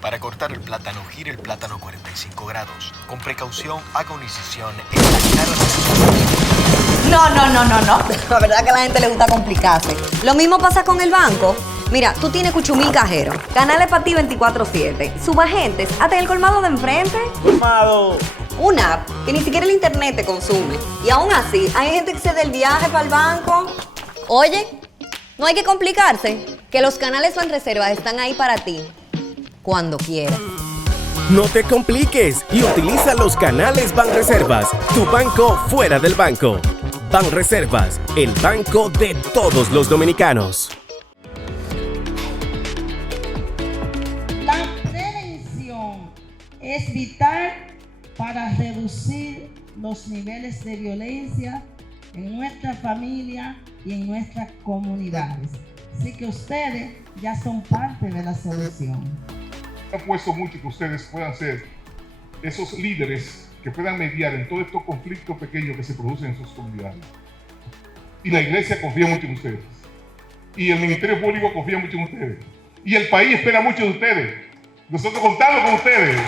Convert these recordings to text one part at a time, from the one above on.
Para cortar el plátano, gire el plátano 45 grados. Con precaución, haga una incisión en la cara de... No. La verdad que a la gente le gusta complicarse. Lo mismo pasa con el banco. Mira, tú tienes 8,000 cajeros, canales para ti 24/7, subagentes, hasta en el colmado de enfrente. ¡Colmado! Una app que ni siquiera el internet te consume. Y aún así, hay gente que se da el viaje para el banco. Oye, no hay que complicarse, que los canales Banreservas están ahí para ti, cuando quieras. No te compliques y utiliza los canales Banreservas, tu banco fuera del banco. Banreservas, el banco de todos los dominicanos. La prevención es vital para reducir los niveles de violencia en nuestra familia y en nuestras comunidades. Así que ustedes ya son parte de la solución. Apuesto mucho que ustedes puedan ser esos líderes que puedan mediar en todos estos conflictos pequeños que se producen en sus comunidades. Y la iglesia confía mucho en ustedes. Y el Ministerio Público confía mucho en ustedes. Y el país espera mucho de ustedes. Nosotros contamos con ustedes.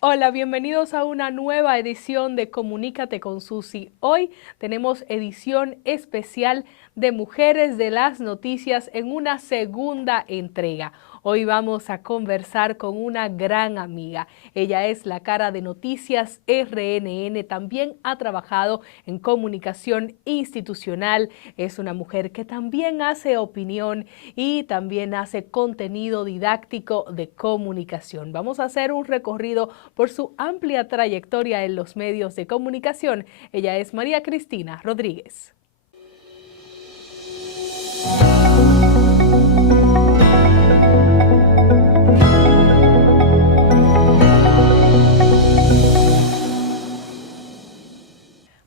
Hola, bienvenidos a una nueva edición de Comunícate con Susi. Hoy tenemos edición especial de Mujeres de las Noticias en una segunda entrega. Hoy vamos a conversar con una gran amiga. Ella es la cara de Noticias RNN, también ha trabajado en comunicación institucional, es una mujer que también hace opinión y también hace contenido didáctico de comunicación. Vamos a hacer un recorrido por su amplia trayectoria en los medios de comunicación. Ella es María Cristina Rodríguez.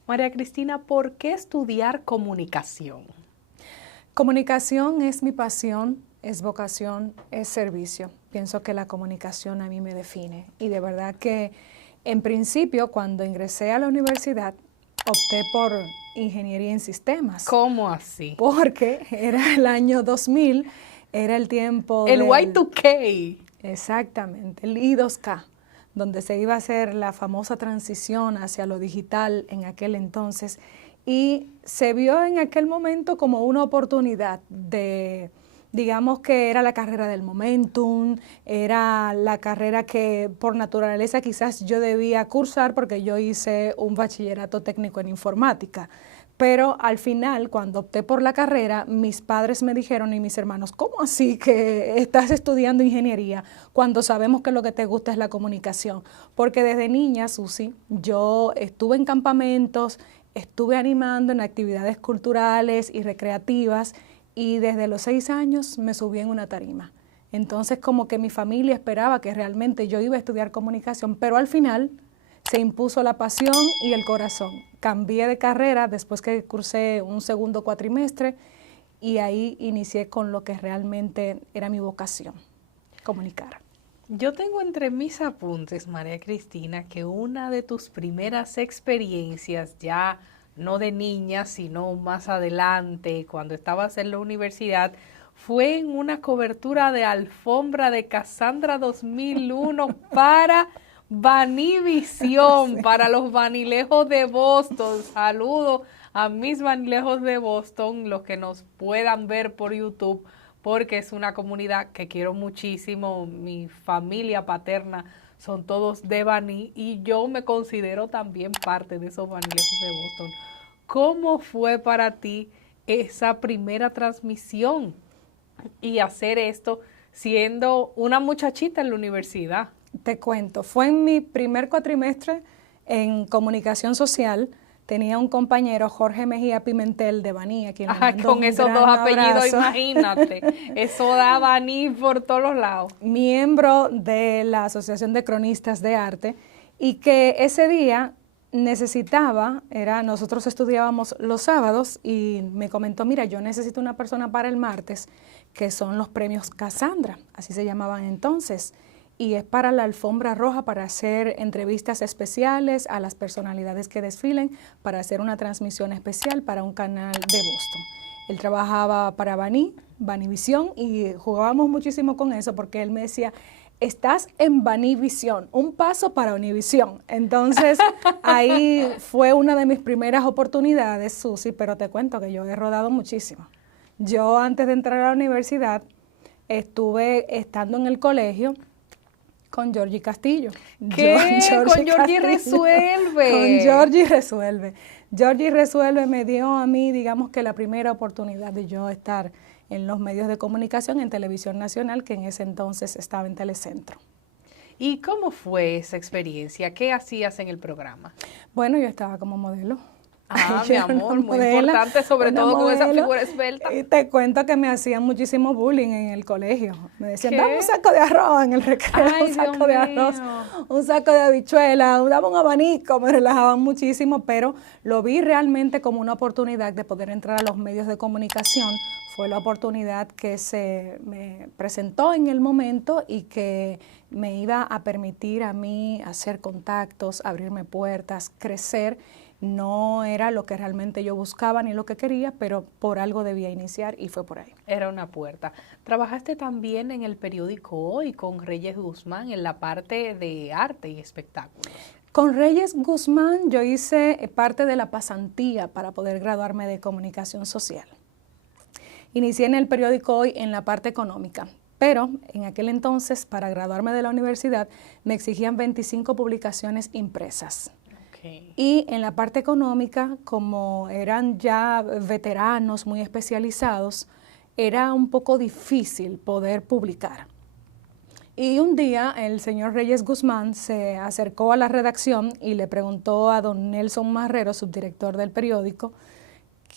María Cristina, ¿por qué estudiar comunicación? Comunicación es mi pasión, es vocación, es servicio. Pienso que la comunicación a mí me define. Y de verdad que en principio, cuando ingresé a la universidad, opté por ingeniería en sistemas. ¿Cómo así? Porque era el año 2000, era el tiempo El del... Y2K. Exactamente, el I2K, donde se iba a hacer la famosa transición hacia lo digital en aquel entonces, y se vio en aquel momento como una oportunidad de, digamos que era la carrera del momentum, era la carrera que por naturaleza quizás yo debía cursar porque yo hice un bachillerato técnico en informática. Pero al final, cuando opté por la carrera, mis padres me dijeron y mis hermanos, ¿cómo así que estás estudiando ingeniería cuando sabemos que lo que te gusta es la comunicación? Porque desde niña, Susi, yo estuve en campamentos, estuve animando en actividades culturales y recreativas y desde los 6 años me subí en una tarima. Entonces como que mi familia esperaba que realmente yo iba a estudiar comunicación, pero al final se impuso la pasión y el corazón. Cambié de carrera después que cursé un segundo cuatrimestre y ahí inicié con lo que realmente era mi vocación, comunicar. Yo tengo entre mis apuntes, María Cristina, que una de tus primeras experiencias, ya no de niña, sino más adelante, cuando estabas en la universidad, fue en una cobertura de alfombra de Cassandra 2001 para Vanivisión, para los vanilejos de Boston. Saludo a mis vanilejos de Boston, los que nos puedan ver por YouTube, porque es una comunidad que quiero muchísimo. Mi familia paterna son todos de Baní y yo me considero también parte de esos vanilejos de Boston. ¿Cómo fue para ti esa primera transmisión y hacer esto siendo una muchachita en la universidad? Te cuento, fue en mi primer cuatrimestre en comunicación social. Tenía un compañero, Jorge Mejía Pimentel, de Baní, a quien le mando con un esos gran dos apellidos, abrazo. imagínate, eso da Baní por todos los lados. Miembro de la Asociación de Cronistas de Arte, y que ese día nosotros estudiábamos los sábados y me comentó, mira, yo necesito una persona para el martes, que son los premios Cassandra, así se llamaban entonces, y es para la alfombra roja, para hacer entrevistas especiales a las personalidades que desfilen, para hacer una transmisión especial para un canal de Boston. Él trabajaba para Vanivisión, y jugábamos muchísimo con eso porque él me decía, estás en Vanivisión, un paso para Univisión. Entonces, ahí fue una de mis primeras oportunidades, Susi, pero te cuento que yo he rodado muchísimo. Yo, antes de entrar a la universidad, estuve estando en el colegio con Georgie Castillo. ¿Qué? Con Georgie Resuelve. Con Georgie Resuelve. Georgie Resuelve me dio a mí, digamos que la primera oportunidad de yo estar en los medios de comunicación en Televisión Nacional, que en ese entonces estaba en Telecentro. ¿Y cómo fue esa experiencia? ¿Qué hacías en el programa? Bueno, yo estaba como modelo. Ah, mi amor, muy importante, sobre todo con esa figura esbelta. Y te cuento que me hacían muchísimo bullying en el colegio. Me decían, dame un saco de arroz en el recreo, un saco de arroz, un saco de habichuela, dame un abanico. Me relajaban muchísimo, pero lo vi realmente como una oportunidad de poder entrar a los medios de comunicación. Fue la oportunidad que se me presentó en el momento y que me iba a permitir a mí hacer contactos, abrirme puertas, crecer. No era lo que realmente yo buscaba ni lo que quería, pero por algo debía iniciar y fue por ahí. Era una puerta. Trabajaste también en el periódico Hoy con Reyes Guzmán en la parte de arte y espectáculos. Con Reyes Guzmán yo hice parte de la pasantía para poder graduarme de comunicación social. Inicié en el periódico Hoy en la parte económica, pero en aquel entonces para graduarme de la universidad me exigían 25 publicaciones impresas. Y en la parte económica, como eran ya veteranos muy especializados, era un poco difícil poder publicar. Y un día el señor Reyes Guzmán se acercó a la redacción y le preguntó a don Nelson Marrero, subdirector del periódico,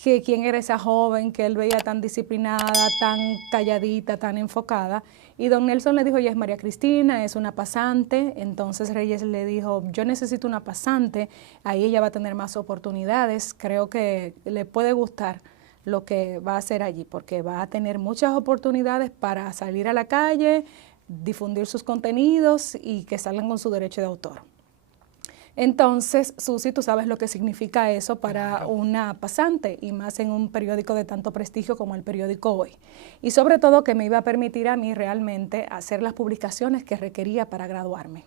que quién era esa joven que él veía tan disciplinada, tan calladita, tan enfocada. Y don Nelson le dijo, ella es María Cristina, es una pasante. Entonces Reyes le dijo, yo necesito una pasante, ahí ella va a tener más oportunidades, creo que le puede gustar lo que va a hacer allí, porque va a tener muchas oportunidades para salir a la calle, difundir sus contenidos y que salgan con su derecho de autor. Entonces, Susi, tú sabes lo que significa eso para una pasante y más en un periódico de tanto prestigio como el periódico Hoy. Y sobre todo que me iba a permitir a mí realmente hacer las publicaciones que requería para graduarme.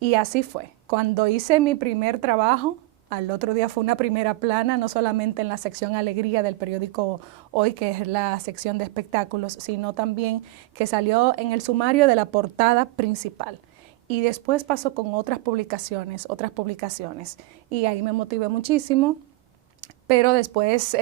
Y así fue. Cuando hice mi primer trabajo, al otro día fue una primera plana, no solamente en la sección Alegría del periódico Hoy, que es la sección de espectáculos, sino también que salió en el sumario de la portada principal. Y después pasó con otras publicaciones, y ahí me motivé muchísimo, pero después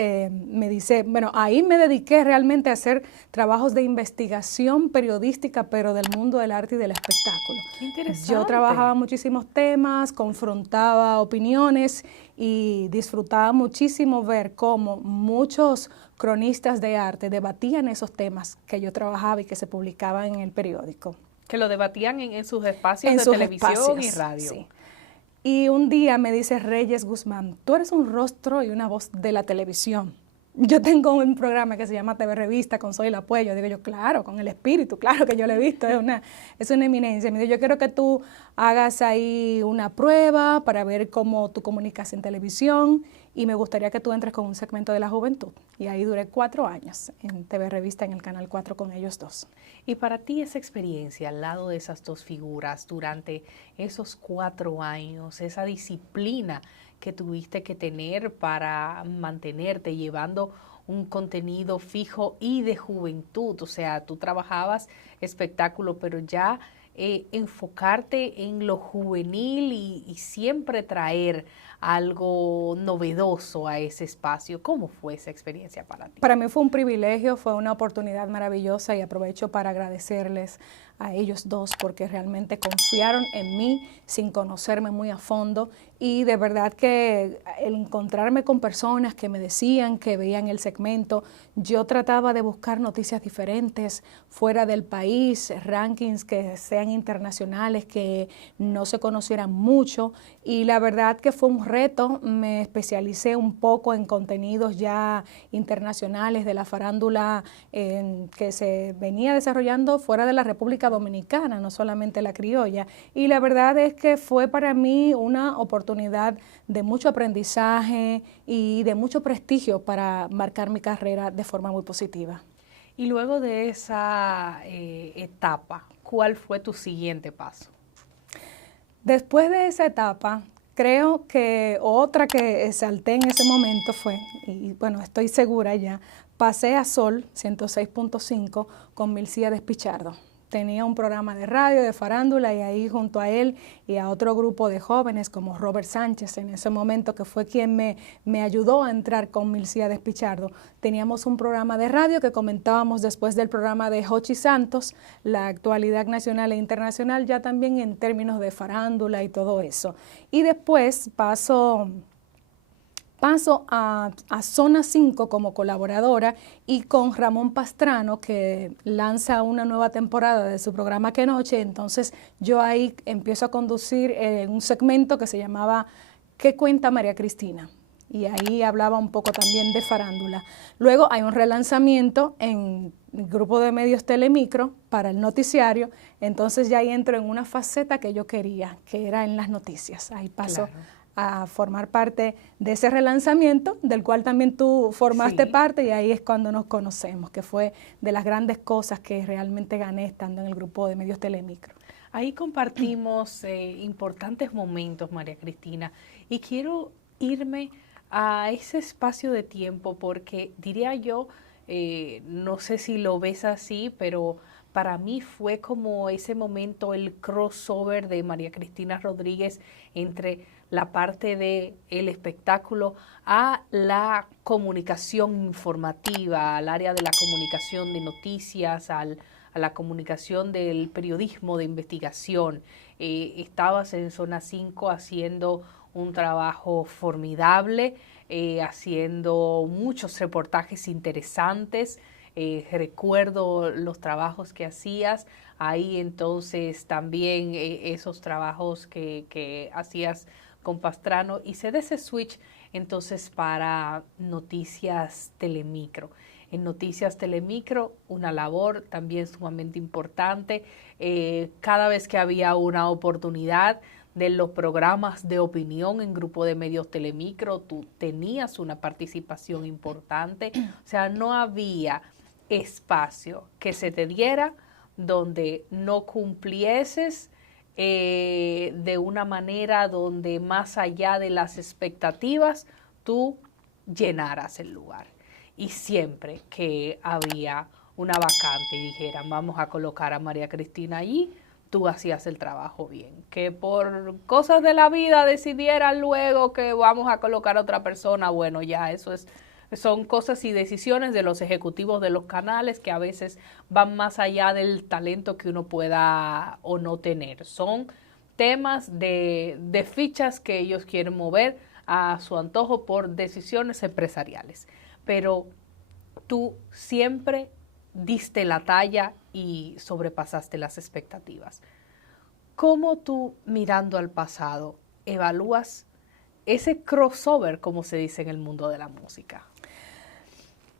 ahí me dediqué realmente a hacer trabajos de investigación periodística, pero del mundo del arte y del espectáculo. Qué interesante. Yo trabajaba muchísimos temas, confrontaba opiniones y disfrutaba muchísimo ver cómo muchos cronistas de arte debatían esos temas que yo trabajaba y que se publicaban en el periódico. Que lo debatían en sus espacios de televisión y radio. Sí. Y un día me dice Reyes Guzmán, tú eres un rostro y una voz de la televisión. Yo tengo un programa que se llama TV Revista con Zoila Puello. Digo yo, claro, con el espíritu, claro que yo lo he visto, es una eminencia. Me dice, yo quiero que tú hagas ahí una prueba para ver cómo tú comunicas en televisión y me gustaría que tú entres con un segmento de la juventud. Y ahí duré 4 años en TV Revista en el Canal 4 con ellos dos. Y para ti esa experiencia al lado de esas dos figuras durante esos 4 años, esa disciplina que tuviste que tener para mantenerte llevando un contenido fijo y de juventud, o sea, tú trabajabas espectáculo, pero ya enfocarte en lo juvenil y siempre traer algo novedoso a ese espacio. ¿Cómo fue esa experiencia para ti? Para mí fue un privilegio, fue una oportunidad maravillosa y aprovecho para agradecerles a ellos dos porque realmente confiaron en mí sin conocerme muy a fondo y de verdad que el encontrarme con personas que me decían que veían el segmento, yo trataba de buscar noticias diferentes fuera del país, rankings que sean internacionales, que no se conocieran mucho, y la verdad que fue un reto. Me especialicé un poco en contenidos ya internacionales de la farándula que se venía desarrollando fuera de la República Dominicana, no solamente la criolla, y la verdad es que fue para mí una oportunidad de mucho aprendizaje y de mucho prestigio para marcar mi carrera de forma muy positiva. Y luego de esa etapa, ¿cuál fue tu siguiente paso? Después de esa etapa, creo que otra que salté en ese momento fue, y bueno, estoy segura ya, pasé a Sol 106.5 con Milcíades Pichardo. Tenía un programa de radio, de farándula, y ahí junto a él y a otro grupo de jóvenes como Robert Sánchez, en ese momento, que fue quien me ayudó a entrar con Milcíades Pichardo, teníamos un programa de radio que comentábamos después del programa de Jochi Santos, la actualidad nacional e internacional, ya también en términos de farándula y todo eso. Y después paso a Zona 5 como colaboradora, y con Ramón Pastrano, que lanza una nueva temporada de su programa Que Noche. Entonces yo ahí empiezo a conducir un segmento que se llamaba ¿Qué cuenta María Cristina? Y ahí hablaba un poco también de farándula. Luego hay un relanzamiento en el grupo de medios Telemicro para el noticiario, entonces ya ahí entro en una faceta que yo quería, que era en las noticias. Ahí paso a formar parte de ese relanzamiento, del cual también tú formaste parte, y ahí es cuando nos conocemos, que fue de las grandes cosas que realmente gané estando en el grupo de medios Telemicro. Ahí compartimos importantes momentos, María Cristina, y quiero irme a ese espacio de tiempo porque diría yo, no sé si lo ves así, pero para mí fue como ese momento, el crossover de María Cristina Rodríguez entre la parte del espectáculo a la comunicación informativa, al área de la comunicación de noticias, a la comunicación del periodismo de investigación. Estabas en Zona 5 haciendo un trabajo formidable, haciendo muchos reportajes interesantes. Recuerdo los trabajos que hacías ahí, entonces también esos trabajos que hacías con Pastrano, y se da ese switch entonces para Noticias Telemicro. En Noticias Telemicro, una labor también sumamente importante. Cada vez que había una oportunidad de los programas de opinión en Grupo de Medios Telemicro, tú tenías una participación importante. O sea, no había espacio que se te diera donde no cumplieses de una manera donde más allá de las expectativas tú llenaras el lugar. Y siempre que había una vacante y dijeran vamos a colocar a María Cristina allí, tú hacías el trabajo bien. Que por cosas de la vida decidieran luego que vamos a colocar a otra persona, bueno, ya eso son cosas y decisiones de los ejecutivos de los canales que a veces van más allá del talento que uno pueda o no tener. Son temas de fichas que ellos quieren mover a su antojo por decisiones empresariales. Pero tú siempre diste la talla y sobrepasaste las expectativas. ¿Cómo tú, mirando al pasado, evalúas ese crossover, como se dice en el mundo de la música?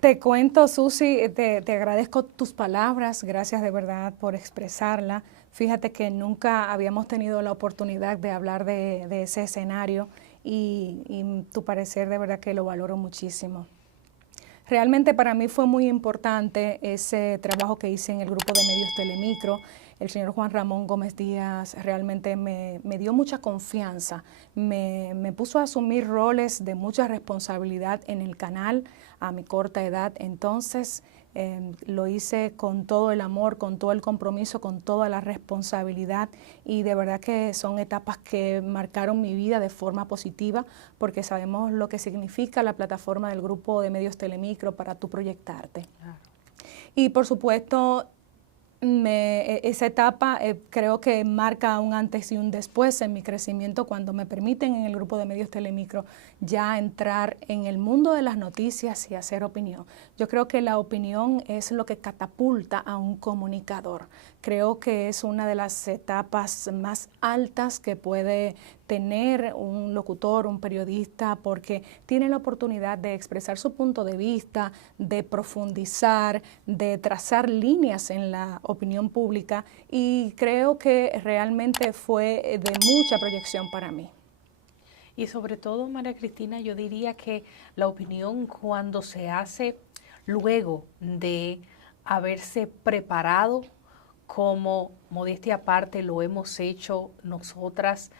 Te cuento, Susi, te agradezco tus palabras, gracias de verdad por expresarla. Fíjate que nunca habíamos tenido la oportunidad de hablar de ese escenario y tu parecer de verdad que lo valoro muchísimo. Realmente para mí fue muy importante ese trabajo que hice en el grupo de medios Telemicro. El señor Juan Ramón Gómez Díaz realmente me dio mucha confianza, me puso a asumir roles de mucha responsabilidad en el canal a mi corta edad. Entonces lo hice con todo el amor, con todo el compromiso, con toda la responsabilidad, y de verdad que son etapas que marcaron mi vida de forma positiva, porque sabemos lo que significa la plataforma del grupo de medios Telemicro para tú proyectarte. Claro. Y por supuesto, esa etapa creo que marca un antes y un después en mi crecimiento cuando me permiten en el grupo de medios Telemicro ya entrar en el mundo de las noticias y hacer opinión. Yo creo que la opinión es lo que catapulta a un comunicador. Creo que es una de las etapas más altas que puede tener un locutor, un periodista, porque tiene la oportunidad de expresar su punto de vista, de profundizar, de trazar líneas en la opinión pública, y creo que realmente fue de mucha proyección para mí. Y sobre todo, María Cristina, yo diría que la opinión cuando se hace luego de haberse preparado, como modestia aparte lo hemos hecho nosotras,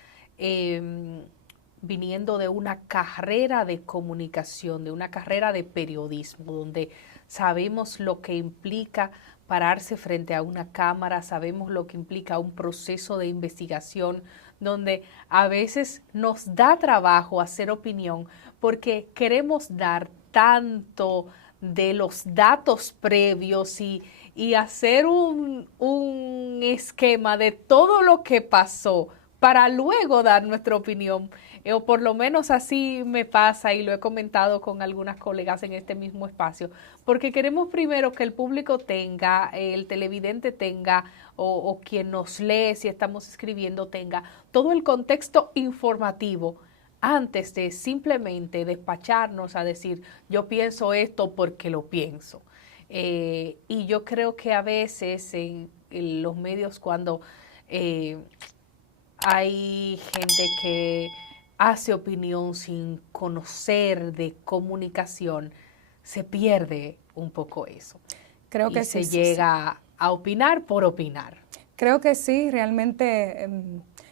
viniendo de una carrera de comunicación, de una carrera de periodismo, donde sabemos lo que implica pararse frente a una cámara, sabemos lo que implica un proceso de investigación, donde a veces nos da trabajo hacer opinión porque queremos dar tanto de los datos previos y hacer un esquema de todo lo que pasó para luego dar nuestra opinión, o por lo menos así me pasa y lo he comentado con algunas colegas en este mismo espacio, porque queremos primero que el público tenga, el televidente tenga, o quien nos lee si estamos escribiendo tenga todo el contexto informativo antes de simplemente despacharnos a decir yo pienso esto porque lo pienso. Y yo creo que a veces en los medios cuando hay gente que hace opinión sin conocer de comunicación, se pierde un poco eso. Creo que se llega a opinar por opinar. Creo que sí, realmente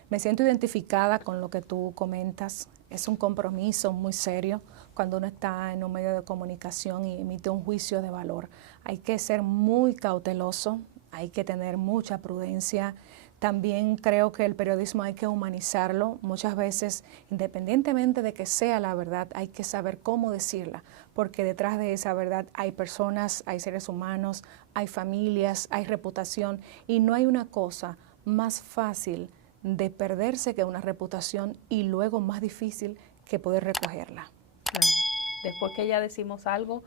me siento identificada con lo que tú comentas. Es un compromiso muy serio cuando uno está en un medio de comunicación y emite un juicio de valor. Hay que ser muy cauteloso, hay que tener mucha prudencia. También creo que el periodismo hay que humanizarlo. Muchas veces, independientemente de que sea la verdad, hay que saber cómo decirla, porque detrás de esa verdad hay personas, hay seres humanos, hay familias, hay reputación, y no hay una cosa más fácil de perderse que una reputación y luego más difícil que poder recogerla. Claro. Después que ya decimos algo,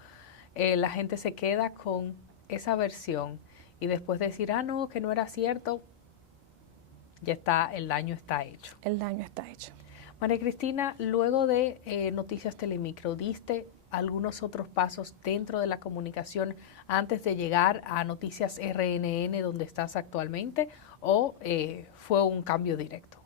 la gente se queda con esa versión y después decir, no, que no era cierto, ya está, el daño está hecho. El daño está hecho. María Cristina, luego de Noticias Telemicro, ¿diste algunos otros pasos dentro de la comunicación antes de llegar a Noticias RNN, donde estás actualmente, o fue un cambio directo?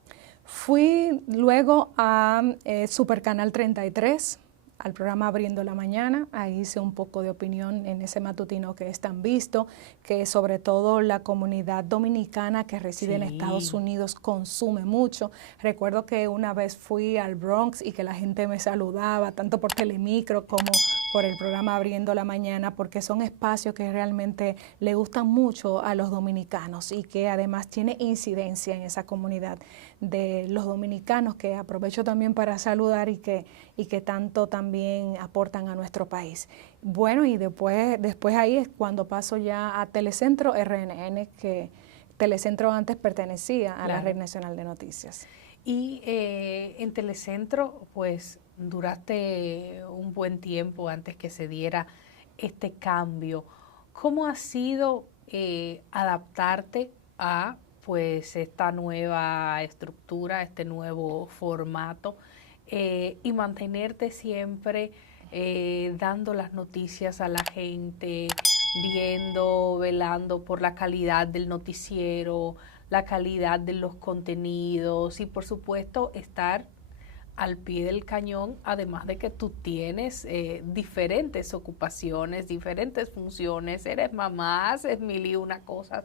Fui luego a Supercanal 33, al programa Abriendo la Mañana. Ahí hice un poco de opinión en ese matutino que es tan visto, que sobre todo la comunidad dominicana que reside en Estados Unidos consume mucho. Recuerdo que una vez fui al Bronx y que la gente me saludaba, tanto por Telemicro como por el programa Abriendo la Mañana, porque son espacios que realmente le gustan mucho a los dominicanos y que además tiene incidencia en esa comunidad de los dominicanos, que aprovecho también para saludar y que tanto también aportan a nuestro país. Bueno, y después ahí es cuando paso ya a Telecentro RNN, que Telecentro antes pertenecía a la Red Nacional de Noticias. Y en Telecentro, pues, duraste un buen tiempo antes que se diera este cambio. ¿Cómo ha sido adaptarte a pues esta nueva estructura, este nuevo formato y mantenerte siempre dando las noticias a la gente, velando por la calidad del noticiero, la calidad de los contenidos y por supuesto estar al pie del cañón, además de que tú tienes diferentes ocupaciones, diferentes funciones, eres mamá, haces mil y una cosas,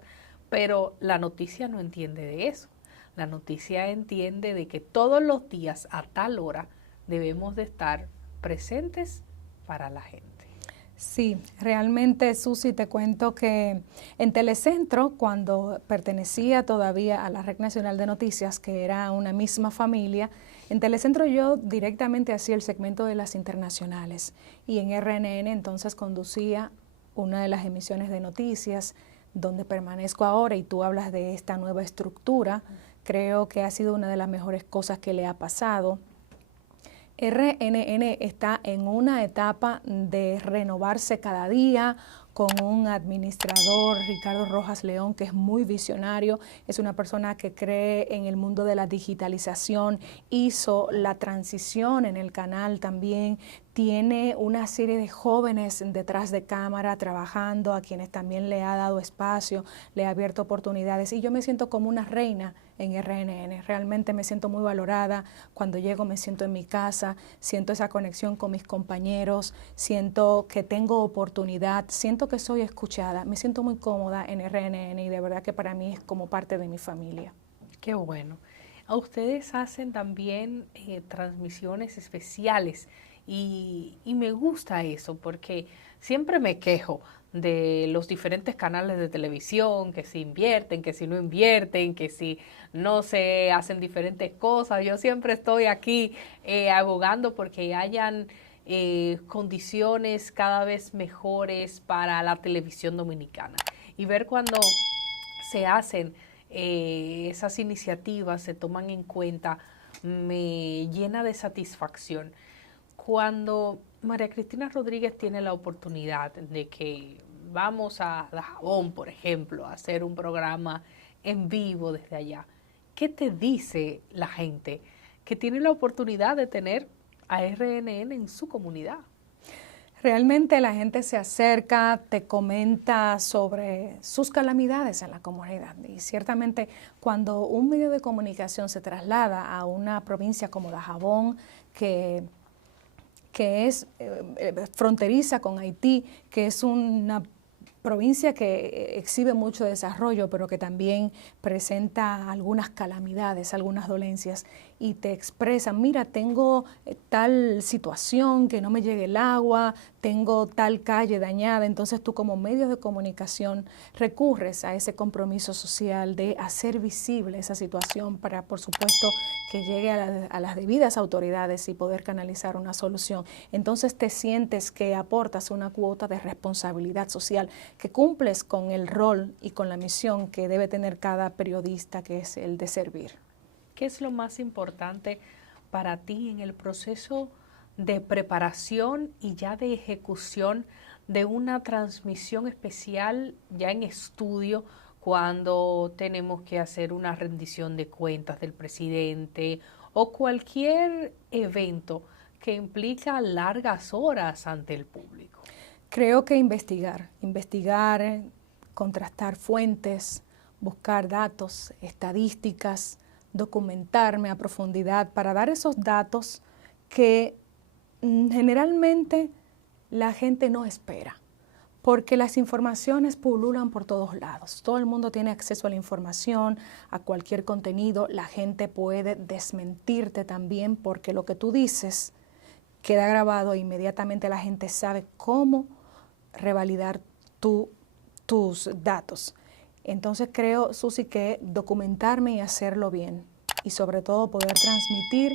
pero la noticia no entiende de eso. La noticia entiende de que todos los días a tal hora debemos de estar presentes para la gente. Sí, realmente, Susi, te cuento que en Telecentro, cuando pertenecía todavía a la Red Nacional de Noticias, que era una misma familia, en Telecentro yo directamente hacía el segmento de las internacionales y en RNN entonces conducía una de las emisiones de noticias, donde permanezco ahora, y tú hablas de esta nueva estructura, creo que ha sido una de las mejores cosas que le ha pasado. RNN está en una etapa de renovarse cada día, con un administrador, Ricardo Rojas León, que es muy visionario, es una persona que cree en el mundo de la digitalización, hizo la transición en el canal también, tiene una serie de jóvenes detrás de cámara trabajando, a quienes también le ha dado espacio, le ha abierto oportunidades, y yo me siento como una reina en RNN. Realmente me siento muy valorada. Cuando llego me siento en mi casa, siento esa conexión con mis compañeros, siento que tengo oportunidad, siento que soy escuchada, me siento muy cómoda en RNN, y de verdad que para mí es como parte de mi familia. Qué bueno. A ustedes hacen también transmisiones especiales y me gusta eso, porque siempre me quejo de los diferentes canales de televisión, que si invierten, que si no invierten, que si no se hacen diferentes cosas. Yo siempre estoy aquí abogando porque hayan condiciones cada vez mejores para la televisión dominicana. Y ver cuando se hacen esas iniciativas, se toman en cuenta, me llena de satisfacción. Cuando María Cristina Rodríguez tiene la oportunidad de que vamos a Dajabón, por ejemplo, a hacer un programa en vivo desde allá, ¿qué te dice la gente que tiene la oportunidad de tener a RNN en su comunidad? Realmente la gente se acerca, te comenta sobre sus calamidades en la comunidad, y ciertamente cuando un medio de comunicación se traslada a una provincia como Dajabón, que es fronteriza con Haití, que es una provincia que exhibe mucho desarrollo, pero que también presenta algunas calamidades, algunas dolencias, y te expresan, mira, tengo tal situación, que no me llegue el agua, tengo tal calle dañada. Entonces tú, como medios de comunicación, recurres a ese compromiso social de hacer visible esa situación para, por supuesto, que llegue a las debidas autoridades y poder canalizar una solución. Entonces te sientes que aportas una cuota de responsabilidad social, que cumples con el rol y con la misión que debe tener cada periodista, que es el de servir. ¿Qué es lo más importante para ti en el proceso de preparación y ya de ejecución de una transmisión especial ya en estudio, cuando tenemos que hacer una rendición de cuentas del presidente o cualquier evento que implica largas horas ante el público? Creo que investigar, contrastar fuentes, buscar datos, estadísticas, documentarme a profundidad para dar esos datos que generalmente la gente no espera, porque las informaciones pululan por todos lados. Todo el mundo tiene acceso a la información, a cualquier contenido. La gente puede desmentirte también, porque lo que tú dices queda grabado e inmediatamente la gente sabe cómo revalidar tus datos. Entonces creo, Susi, que documentarme y hacerlo bien, y sobre todo poder transmitir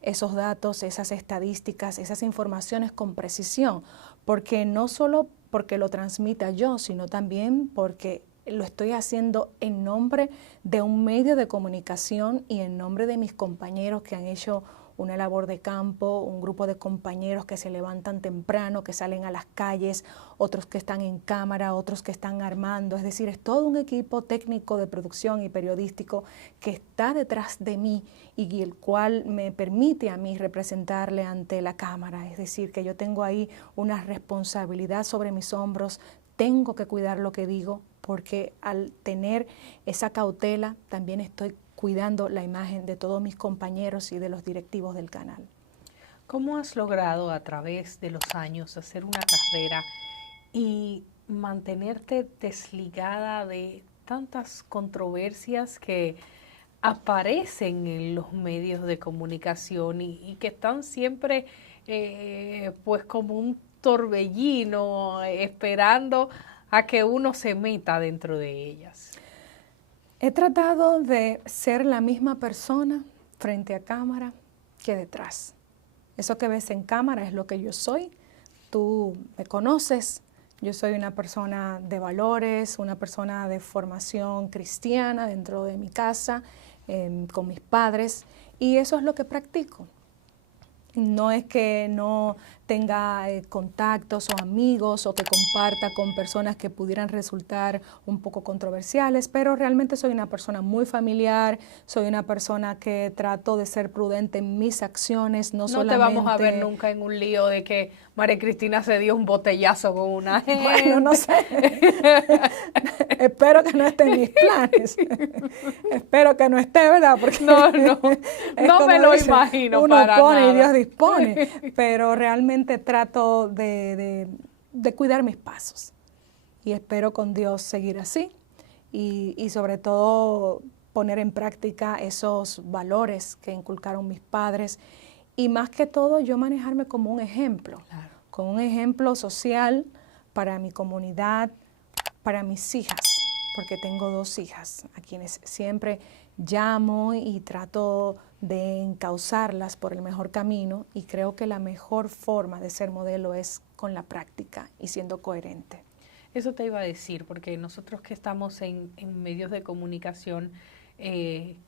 esos datos, esas estadísticas, esas informaciones con precisión, porque no solo porque lo transmita yo, sino también porque lo estoy haciendo en nombre de un medio de comunicación y en nombre de mis compañeros que han hecho una labor de campo, un grupo de compañeros que se levantan temprano, que salen a las calles, otros que están en cámara, otros que están armando. Es decir, es todo un equipo técnico de producción y periodístico que está detrás de mí y el cual me permite a mí representarle ante la cámara. Es decir, que yo tengo ahí una responsabilidad sobre mis hombros, tengo que cuidar lo que digo, porque al tener esa cautela también estoy cuidando la imagen de todos mis compañeros y de los directivos del canal. ¿Cómo has logrado a través de los años hacer una carrera y mantenerte desligada de tantas controversias que aparecen en los medios de comunicación y que están siempre pues como un torbellino esperando a que uno se meta dentro de ellas? He tratado de ser la misma persona frente a cámara que detrás. Eso que ves en cámara es lo que yo soy. Tú me conoces, Yo soy una persona de valores, una persona de formación cristiana dentro de mi casa, con mis padres, y eso es lo que practico. No es que no tenga contactos o amigos o que comparta con personas que pudieran resultar un poco controversiales, pero realmente soy una persona muy familiar, soy una persona que trato de ser prudente en mis acciones, no solamente... No te vamos a ver nunca en un lío de que María Cristina se dio un botellazo con una gente. Bueno, no sé. Espero que no esté en mis planes. Espero que no esté, ¿verdad? Porque no me lo imagino uno para pone nada. Y Dios dispone, pero realmente trato de cuidar mis pasos y espero con Dios seguir así y sobre todo poner en práctica esos valores que inculcaron mis padres y más que todo yo manejarme como un ejemplo, Claro. como un ejemplo social para mi comunidad, para mis hijas, porque tengo 2 hijas a quienes siempre llamo y trato de encauzarlas por el mejor camino y creo que la mejor forma de ser modelo es con la práctica y siendo coherente. Eso te iba a decir, porque nosotros que estamos en medios de comunicación,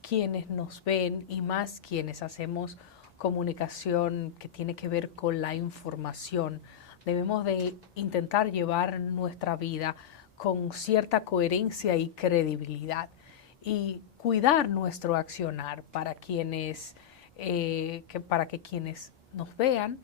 quienes nos ven y más quienes hacemos comunicación que tiene que ver con la información, debemos de intentar llevar nuestra vida con cierta coherencia y credibilidad y cuidar nuestro accionar para quienes para que quienes nos vean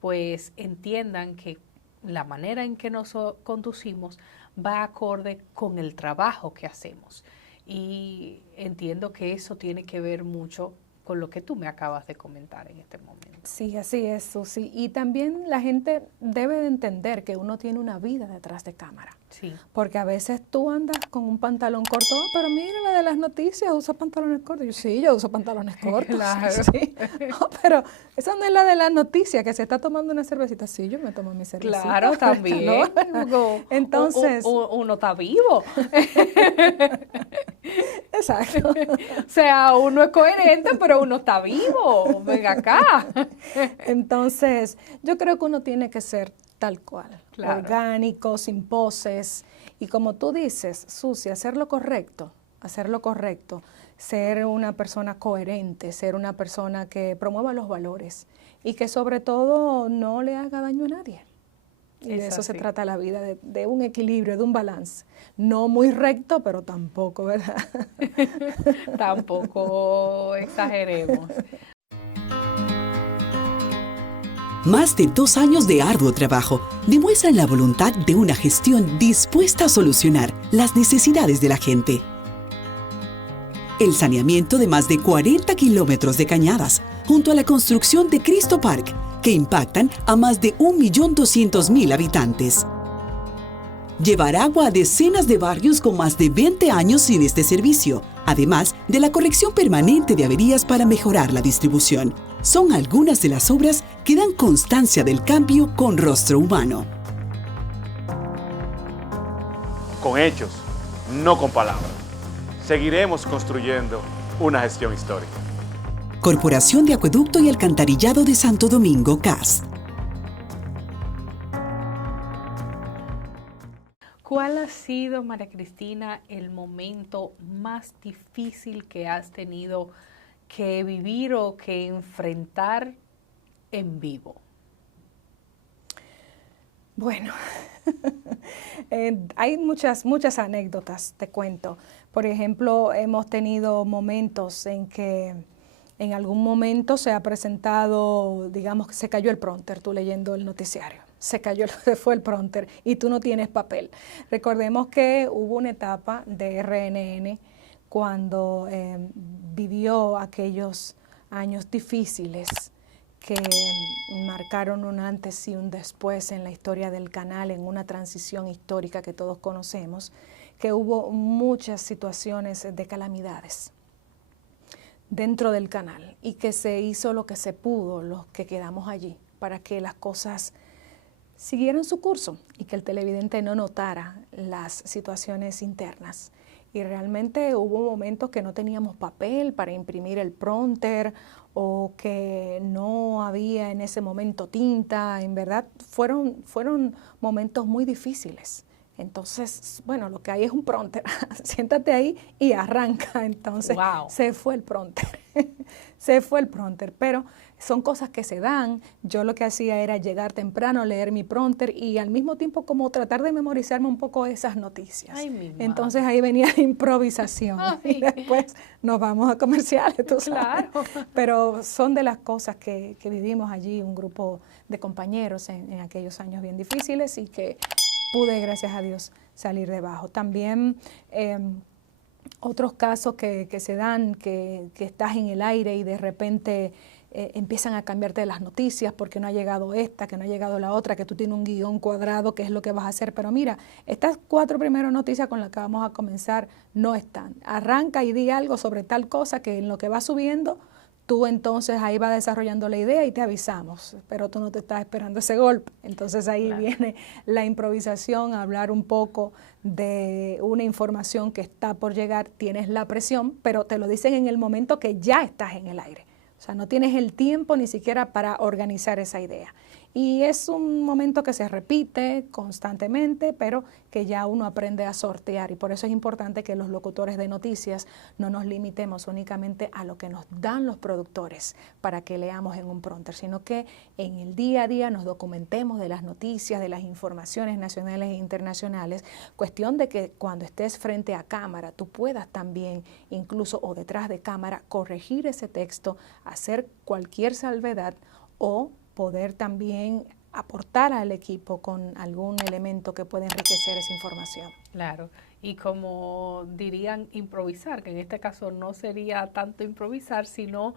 pues entiendan que la manera en que nos conducimos va acorde con el trabajo que hacemos y entiendo que eso tiene que ver mucho con lo que tú me acabas de comentar en este momento. Sí, así es, Susi. Y también la gente debe de entender que uno tiene una vida detrás de cámara. Sí. Porque a veces tú andas con un pantalón corto, pero mira la de las noticias, usa pantalones cortos. Yo sí, yo uso pantalones cortos. Claro. Sí. No, pero esa no es la de las noticias, que se está tomando una cervecita. Sí, yo me tomo mi cervecita. Claro, también. ¿No? Entonces... Uno está vivo. Exacto. O sea, uno es coherente, pero uno está vivo. Venga acá. Entonces, yo creo que uno tiene que ser tal cual, Claro. orgánico, sin poses. Y como tú dices, Susi, hacer lo correcto, ser una persona coherente, ser una persona que promueva los valores y que sobre todo no le haga daño a nadie. Y de eso se trata la vida, de un equilibrio, de un balance. No muy recto, pero tampoco, ¿verdad? Tampoco exageremos. Más de 2 años de arduo trabajo demuestran la voluntad de una gestión dispuesta a solucionar las necesidades de la gente. El saneamiento de más de 40 kilómetros de cañadas, junto a la construcción de Cristo Park, que impactan a más de 1.200.000 habitantes. Llevar agua a decenas de barrios con más de 20 años sin este servicio, además de la corrección permanente de averías para mejorar la distribución. Son algunas de las obras que dan constancia del cambio con rostro humano. Con hechos, no con palabras. Seguiremos construyendo una gestión histórica. Corporación de Acueducto y Alcantarillado de Santo Domingo, CAS. ¿Cuál ha sido, María Cristina, el momento más difícil que has tenido que vivir o que enfrentar en vivo? Bueno, hay muchas anécdotas, te cuento. Por ejemplo, hemos tenido momentos en que en algún momento se ha presentado, digamos que se cayó el prompter, tú leyendo el noticiario, se fue el prompter y tú no tienes papel. Recordemos que hubo una etapa de RNN cuando vivió aquellos años difíciles que marcaron un antes y un después en la historia del canal, en una transición histórica que todos conocemos, que hubo muchas situaciones de calamidades dentro del canal y que se hizo lo que se pudo, los que quedamos allí, para que las cosas siguieran su curso y que el televidente no notara las situaciones internas. Y realmente hubo momentos que no teníamos papel para imprimir el prompter o que no había en ese momento tinta. En verdad fueron momentos muy difíciles. Entonces, bueno, lo que hay es un prompter. Siéntate ahí y arranca. Entonces, wow. Se fue el prompter. Se fue el prompter. Pero son cosas que se dan. Yo lo que hacía era llegar temprano, leer mi prompter y al mismo tiempo como tratar de memorizarme un poco esas noticias. Ay, mi madre. Entonces ahí venía la improvisación. Ay. Y después nos vamos a comerciales, tú sabes. Claro. Pero son de las cosas que vivimos allí, un grupo de compañeros en aquellos años bien difíciles y que pude, gracias a Dios, salir debajo. También otros casos que se dan, que estás en el aire y de repente empiezan a cambiarte las noticias porque no ha llegado esta, que no ha llegado la otra, que tú tienes un guión cuadrado, que es lo que vas a hacer. Pero mira, estas 4 primeras noticias con las que vamos a comenzar no están. Arranca y di algo sobre tal cosa que en lo que va subiendo, tú entonces ahí vas desarrollando la idea y te avisamos, pero tú no te estás esperando ese golpe. Entonces ahí viene la improvisación, hablar un poco de una información que está por llegar, tienes la presión, pero te lo dicen en el momento que ya estás en el aire. O sea, no tienes el tiempo ni siquiera para organizar esa idea. Y es un momento que se repite constantemente, pero que ya uno aprende a sortear. Y por eso es importante que los locutores de noticias no nos limitemos únicamente a lo que nos dan los productores para que leamos en un prompter, sino que en el día a día nos documentemos de las noticias, de las informaciones nacionales e internacionales. Cuestión de que cuando estés frente a cámara, tú puedas también, incluso o detrás de cámara, corregir ese texto, hacer cualquier salvedad o poder también aportar al equipo con algún elemento que pueda enriquecer esa información. Claro, y como dirían, improvisar, que en este caso no sería tanto improvisar, sino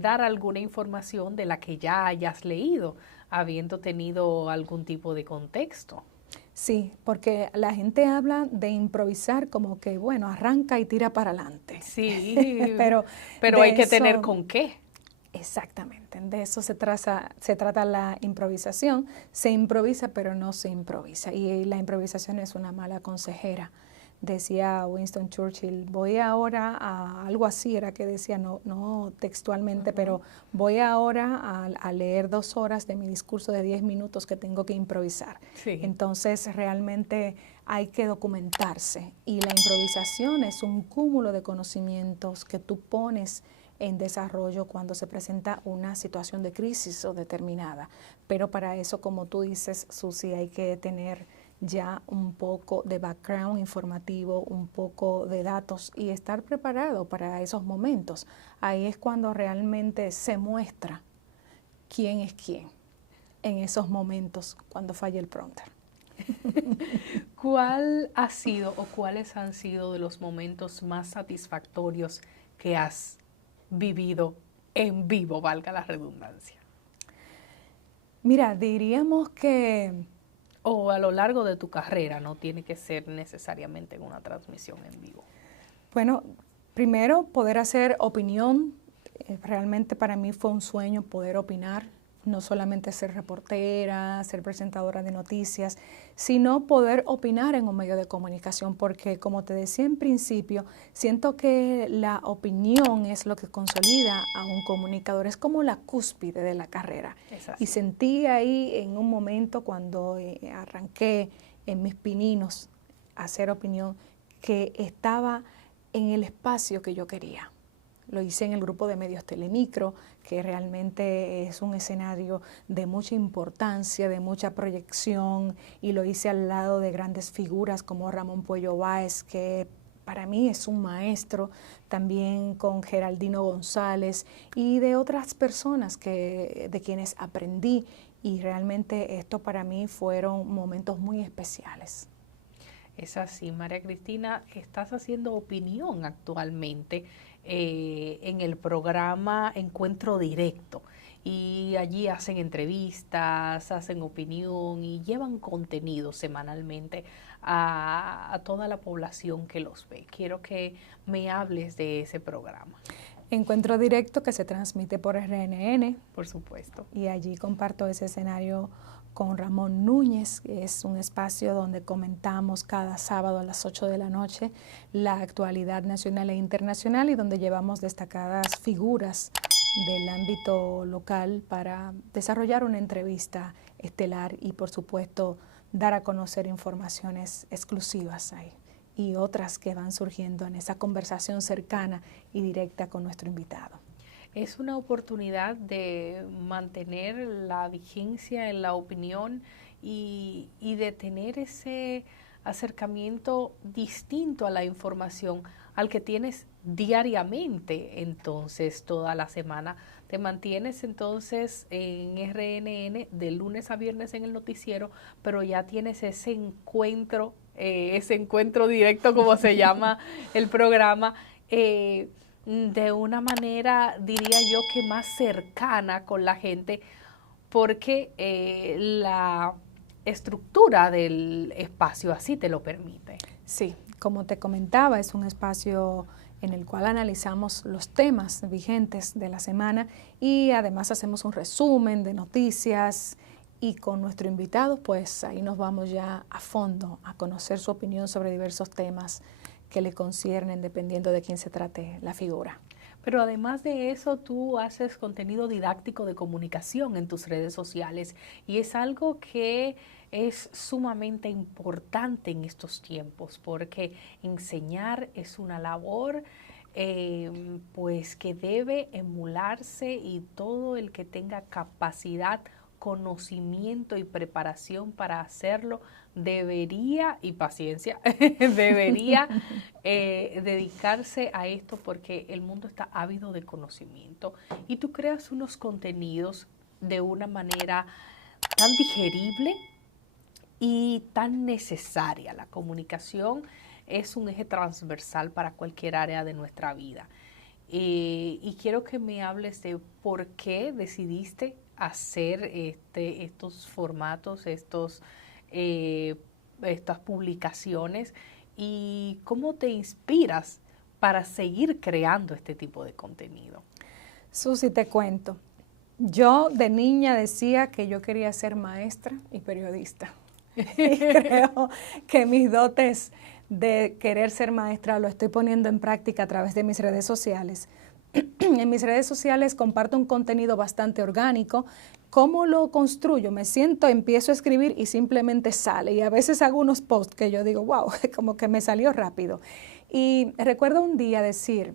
dar alguna información de la que ya hayas leído, habiendo tenido algún tipo de contexto. Sí, porque la gente habla de improvisar como que, bueno, arranca y tira para adelante. Sí, pero hay que tener con qué. Exactamente, de eso se trata la improvisación. Se improvisa, pero no se improvisa. Y la improvisación es una mala consejera. Decía Winston Churchill, voy ahora a algo así, era que decía, no textualmente, pero voy ahora a leer 2 horas de mi discurso de 10 minutos que tengo que improvisar. Sí. Entonces realmente hay que documentarse y la improvisación es un cúmulo de conocimientos que tú pones en desarrollo cuando se presenta una situación de crisis o determinada. Pero para eso, como tú dices, Susi, hay que tener ya un poco de background informativo, un poco de datos y estar preparado para esos momentos. Ahí es cuando realmente se muestra quién es quién en esos momentos cuando falla el prompter. ¿Cuál ha sido o cuáles han sido de los momentos más satisfactorios que has vivido en vivo, valga la redundancia? Mira, diríamos que... O a lo largo de tu carrera, no tiene que ser necesariamente en una transmisión en vivo. Bueno, primero poder hacer opinión, realmente para mí fue un sueño poder opinar, no solamente ser reportera, ser presentadora de noticias, sino poder opinar en un medio de comunicación, porque como te decía en principio, siento que la opinión es lo que consolida a un comunicador, es como la cúspide de la carrera. Y sentí ahí en un momento cuando arranqué en mis pininos a hacer opinión, que estaba en el espacio que yo quería. Lo hice en el grupo de medios Telemicro, que realmente es un escenario de mucha importancia, de mucha proyección, y lo hice al lado de grandes figuras como Ramón Puello Báez, que para mí es un maestro, también con Geraldino González y de otras personas de quienes aprendí, y realmente esto para mí fueron momentos muy especiales. Es así, María Cristina, estás haciendo opinión actualmente en el programa Encuentro Directo, y allí hacen entrevistas, hacen opinión y llevan contenido semanalmente a toda la población que los ve. Quiero que me hables de ese programa. Encuentro Directo, que se transmite por RNN. Por supuesto. Y allí comparto ese escenario con Ramón Núñez, que es un espacio donde comentamos cada sábado a las 8 de la noche la actualidad nacional e internacional y donde llevamos destacadas figuras del ámbito local para desarrollar una entrevista estelar y, por supuesto, dar a conocer informaciones exclusivas ahí y otras que van surgiendo en esa conversación cercana y directa con nuestro invitado. Es una oportunidad de mantener la vigencia en la opinión y de tener ese acercamiento distinto a la información al que tienes diariamente, entonces toda la semana. Te mantienes entonces en RNN de lunes a viernes en el noticiero, pero ya tienes ese encuentro directo, como se llama el programa, de una manera, diría yo, que más cercana con la gente, porque la estructura del espacio así te lo permite. Sí, como te comentaba, es un espacio en el cual analizamos los temas vigentes de la semana y además hacemos un resumen de noticias, y con nuestro invitado pues ahí nos vamos ya a fondo a conocer su opinión sobre diversos temas que le conciernen dependiendo de quién se trate la figura. Pero además de eso, tú haces contenido didáctico de comunicación en tus redes sociales y es algo que es sumamente importante en estos tiempos porque enseñar es una labor pues que debe emularse y todo el que tenga capacidad, conocimiento y preparación para hacerlo debería, y paciencia, debería dedicarse a esto porque el mundo está ávido de conocimiento y tú creas unos contenidos de una manera tan digerible y tan necesaria. La comunicación es un eje transversal para cualquier área de nuestra vida. Y quiero que me hables de por qué decidiste hacer estos formatos, estas publicaciones y cómo te inspiras para seguir creando este tipo de contenido. Susi, te cuento. Yo de niña decía que yo quería ser maestra y periodista. Y creo que mis dotes de querer ser maestra lo estoy poniendo en práctica a través de mis redes sociales. En mis redes sociales comparto un contenido bastante orgánico. ¿Cómo lo construyo? Me siento, empiezo a escribir y simplemente sale. Y a veces hago unos posts que yo digo, wow, como que me salió rápido. Y recuerdo un día decir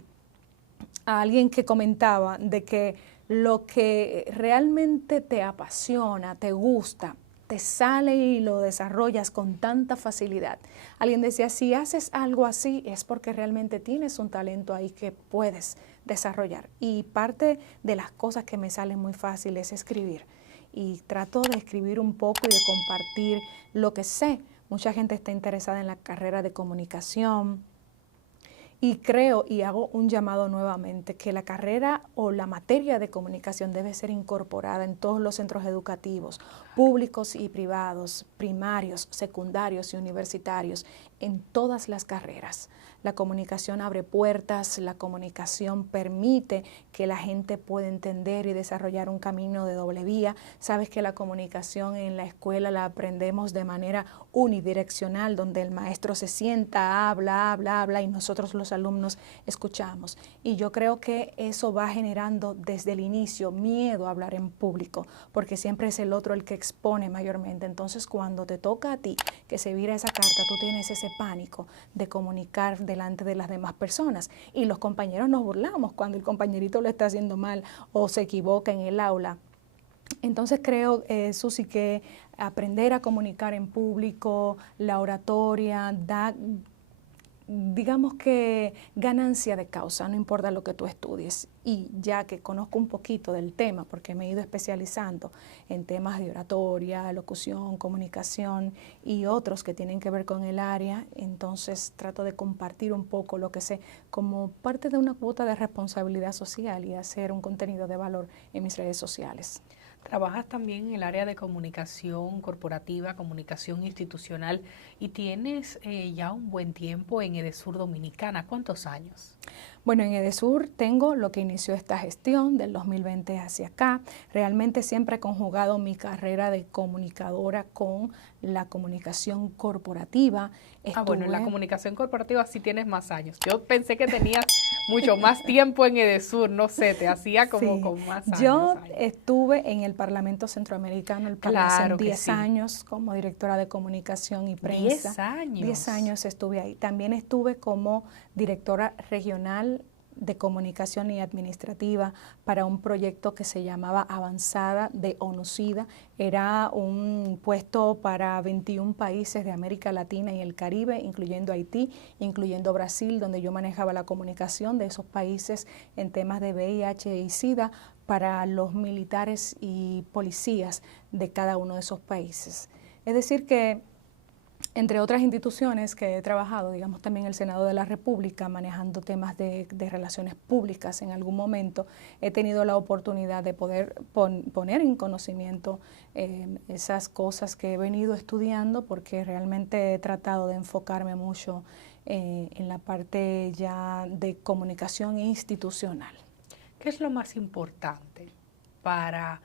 a alguien que comentaba de que lo que realmente te apasiona, te gusta, te sale y lo desarrollas con tanta facilidad. Alguien decía, si haces algo así es porque realmente tienes un talento ahí que puedes desarrollar. Y parte de las cosas que me salen muy fácil es escribir. Y trato de escribir un poco y de compartir lo que sé. Mucha gente está interesada en la carrera de comunicación. Y creo y hago un llamado nuevamente que la carrera o la materia de comunicación debe ser incorporada en todos los centros educativos, públicos y privados, primarios, secundarios y universitarios, en todas las carreras. La comunicación abre puertas, la comunicación permite que la gente pueda entender y desarrollar un camino de doble vía. Sabes que la comunicación en la escuela la aprendemos de manera unidireccional, donde el maestro se sienta, habla y nosotros los alumnos escuchamos. Y yo creo que eso va generando desde el inicio miedo a hablar en público, porque siempre es el otro el que expone mayormente. Entonces, cuando te toca a ti que se vira esa carta, tú tienes ese pánico de comunicar delante de las demás personas. Y los compañeros nos burlamos cuando el compañerito lo está haciendo mal o se equivoca en el aula. Entonces creo, Susi, que aprender a comunicar en público, la oratoria, da, digamos que ganancia de causa, no importa lo que tú estudies. Y ya que conozco un poquito del tema, porque me he ido especializando en temas de oratoria, locución, comunicación y otros que tienen que ver con el área, entonces trato de compartir un poco lo que sé como parte de una cuota de responsabilidad social y hacer un contenido de valor en mis redes sociales. Trabajas también en el área de comunicación corporativa, comunicación institucional y tienes ya un buen tiempo en Edesur Dominicana. ¿Cuántos años? Bueno, en Edesur tengo lo que inició esta gestión del 2020 hacia acá. Realmente siempre he conjugado mi carrera de comunicadora con la comunicación corporativa. Bueno, en la comunicación corporativa sí tienes más años. Yo pensé que tenías mucho más tiempo en EDESUR, no sé, te hacía como Sí. con más años. Yo ahí. estuve en el Parlamento Centroamericano, el Parlamento, Claro que 10 sí. años como directora de comunicación y 10 prensa. años. 10 años estuve ahí. También estuve como directora regional de comunicación y administrativa para un proyecto que se llamaba Avanzada de ONUCIDA. Era un puesto para 21 países de América Latina y el Caribe, incluyendo Haití, incluyendo Brasil, donde yo manejaba la comunicación de esos países en temas de VIH y SIDA para los militares y policías de cada uno de esos países. Es decir que entre otras instituciones que he trabajado, digamos también el Senado de la República, manejando temas de relaciones públicas en algún momento, he tenido la oportunidad de poder poner en conocimiento esas cosas que he venido estudiando, porque realmente he tratado de enfocarme mucho en la parte ya de comunicación institucional. ¿Qué es lo más importante para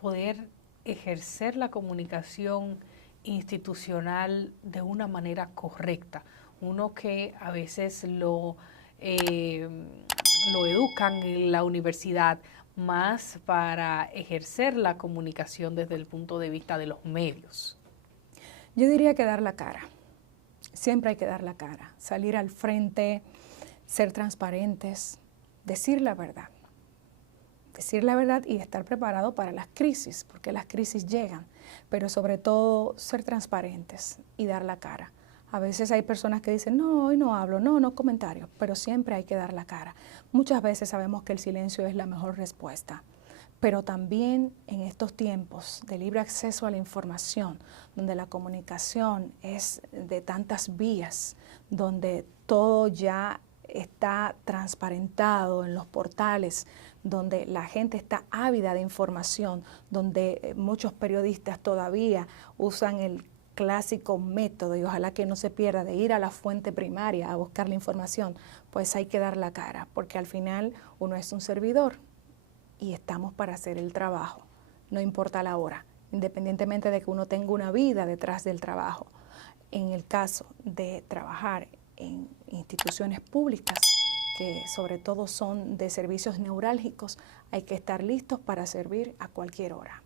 poder ejercer la comunicación institucional de una manera correcta? Uno que a veces lo educan en la universidad más para ejercer la comunicación desde el punto de vista de los medios. Yo diría que dar la cara. Siempre hay que dar la cara, salir al frente, ser transparentes, decir la verdad. Decir la verdad y estar preparado para las crisis, porque las crisis llegan, pero sobre todo ser transparentes y dar la cara. A veces hay personas que dicen, no, hoy no hablo, no comentarios, pero siempre hay que dar la cara. Muchas veces sabemos que el silencio es la mejor respuesta, pero también en estos tiempos de libre acceso a la información, donde la comunicación es de tantas vías, donde todo ya está transparentado en los portales, donde la gente está ávida de información, donde muchos periodistas todavía usan el clásico método, y ojalá que no se pierda, de ir a la fuente primaria a buscar la información, pues hay que dar la cara, porque al final uno es un servidor y estamos para hacer el trabajo, no importa la hora, independientemente de que uno tenga una vida detrás del trabajo. En el caso de trabajar en instituciones públicas, que sobre todo son de servicios neurálgicos, hay que estar listos para servir a cualquier hora.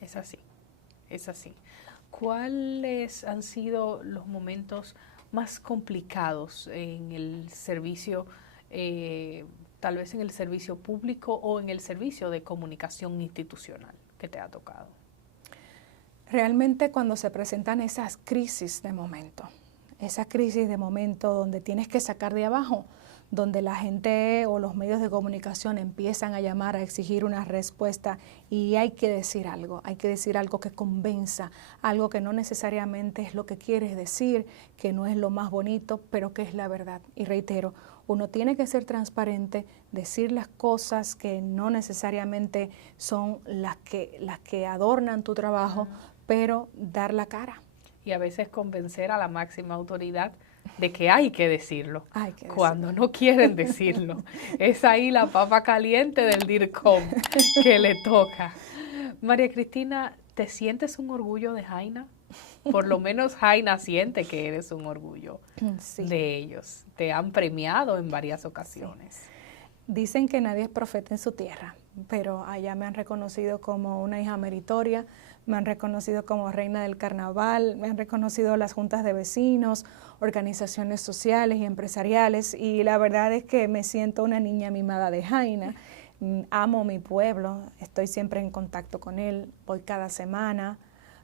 Es así, es así. ¿Cuáles han sido los momentos más complicados en el servicio, tal vez en el servicio público o en el servicio de comunicación institucional que te ha tocado? Realmente cuando se presentan esas crisis de momento donde tienes que sacar de abajo, donde la gente o los medios de comunicación empiezan a llamar a exigir una respuesta y hay que decir algo que convenza, algo que no necesariamente es lo que quieres decir, que no es lo más bonito, pero que es la verdad. Y reitero, uno tiene que ser transparente, decir las cosas que no necesariamente son las que adornan tu trabajo, pero dar la cara. Y a veces convencer a la máxima autoridad de que hay que decirlo, cuando no quieren decirlo. Es ahí la papa caliente del DIRCOM que le toca. María Cristina, ¿te sientes un orgullo de Jaina? Por lo menos Jaina siente que eres un orgullo de ellos. Te han premiado en varias ocasiones. Sí. Dicen que nadie es profeta en su tierra, pero allá me han reconocido como una hija meritoria, me han reconocido como reina del carnaval, me han reconocido las juntas de vecinos, organizaciones sociales y empresariales, y la verdad es que me siento una niña mimada de Jaina. Amo mi pueblo, estoy siempre en contacto con él, voy cada semana,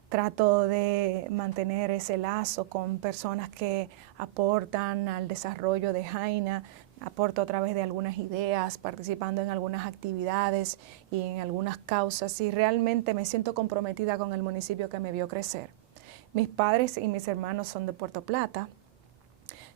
trato de mantener ese lazo con personas que aportan al desarrollo de Jaina, aporto a través de algunas ideas, participando en algunas actividades y en algunas causas, y realmente me siento comprometida con el municipio que me vio crecer. Mis padres y mis hermanos son de Puerto Plata.